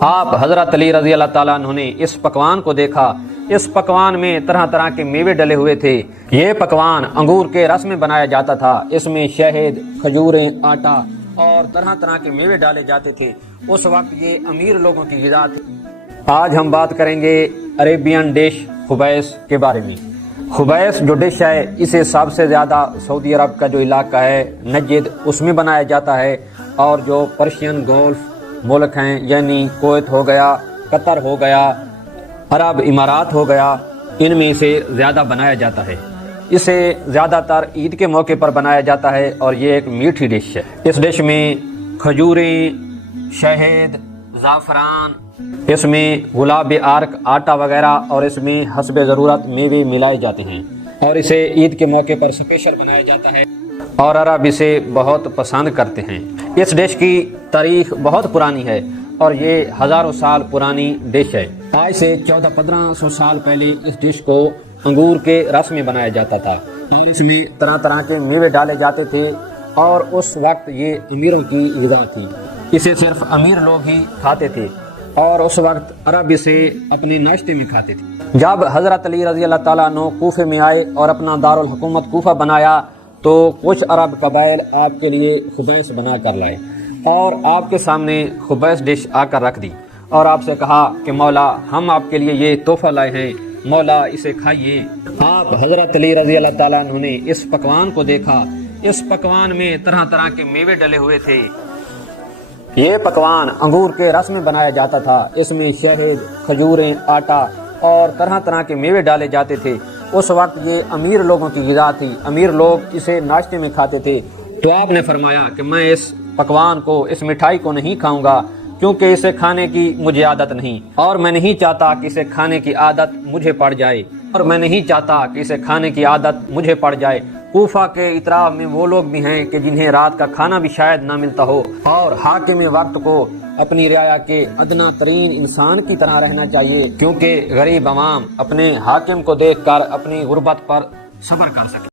آپ حضرت علی رضی اللہ تعالیٰ عنہ نے اس پکوان کو دیکھا۔ اس پکوان میں طرح طرح کے میوے ڈلے ہوئے تھے۔ یہ پکوان انگور کے رس میں بنایا جاتا تھا۔ اس میں شہد، کھجوریں، آٹا اور طرح طرح کے میوے ڈالے جاتے تھے۔ اس وقت یہ امیر لوگوں کی غذا تھی۔ آج ہم بات کریں گے عربین ڈش خبیث کے بارے میں۔ خبیث جو ڈش ہے، اسے سب سے زیادہ سعودی عرب کا جو علاقہ ہے نجد، اس میں بنایا جاتا ہے، اور جو پرشین گولف ملک ہیں یعنی کویت ہو گیا، قطر ہو گیا، عرب امارات ہو گیا، ان میں اسے زیادہ بنایا جاتا ہے۔ اسے زیادہ تر عید کے موقع پر بنایا جاتا ہے، اور یہ ایک میٹھی ڈش ہے۔ اس ڈش میں کھجوریں، شہد، زعفران، اس میں گلاب آرک، آٹا وغیرہ، اور اس میں حسب ضرورت میوے ملائے جاتے ہیں، اور اسے عید کے موقع پر اسپیشل بنایا جاتا ہے، اور عرب اسے بہت پسند کرتے ہیں۔ اس ڈش کی تاریخ بہت پرانی ہے، اور یہ ہزاروں سال پرانی ڈش ہے۔ آج سے 1400-1500 سال پہلے اس ڈش کو انگور کے رس میں بنایا جاتا تھا، اور اس میں طرح طرح کے میوے ڈالے جاتے تھے، اور اس وقت یہ امیروں کی غذا تھی۔ اسے صرف امیر لوگ ہی کھاتے تھے، اور اس وقت عرب اسے اپنے ناشتے میں کھاتے تھے۔ جب حضرت علی رضی اللہ تعالیٰ عنہ کوفے میں آئے اور اپنا دارالحکومت کوفہ بنایا، تو کچھ عرب قبائل آپ کے لیے خبیث بنا کر لائے، اور آپ کے سامنے خبیث ڈش آ کر رکھ دی، اور آپ سے کہا کہ مولا، ہم آپ کے لیے یہ تحفہ لائے ہیں، مولا اسے کھائیے۔ آپ حضرت علی رضی اللہ تعالیٰ عنہ نے اس پکوان کو دیکھا۔ اس پکوان میں طرح طرح کے میوے ڈلے ہوئے تھے۔ یہ پکوان انگور کے رس میں بنایا جاتا تھا۔ اس میں شہد، کھجوریں، آٹا اور طرح طرح کے میوے ڈالے جاتے تھے۔ اس وقت یہ امیر لوگوں کی غذا تھی، امیر لوگ اسے ناشتے میں کھاتے تھے۔ تو آپ نے فرمایا کہ میں اس پکوان کو، اس مٹھائی کو نہیں کھاؤں گا، کیونکہ اسے کھانے کی مجھے عادت نہیں، اور میں نہیں چاہتا کہ اسے کھانے کی عادت مجھے پڑ جائے، کوفہ کے اطراف میں وہ لوگ بھی ہیں کہ جنہیں رات کا کھانا بھی شاید نہ ملتا ہو، اور حاکم وقت کو اپنی رعایا کے ادنا ترین انسان کی طرح رہنا چاہیے، کیونکہ غریب عوام اپنے حاکم کو دیکھ کر اپنی غربت پر صبر کر سکے۔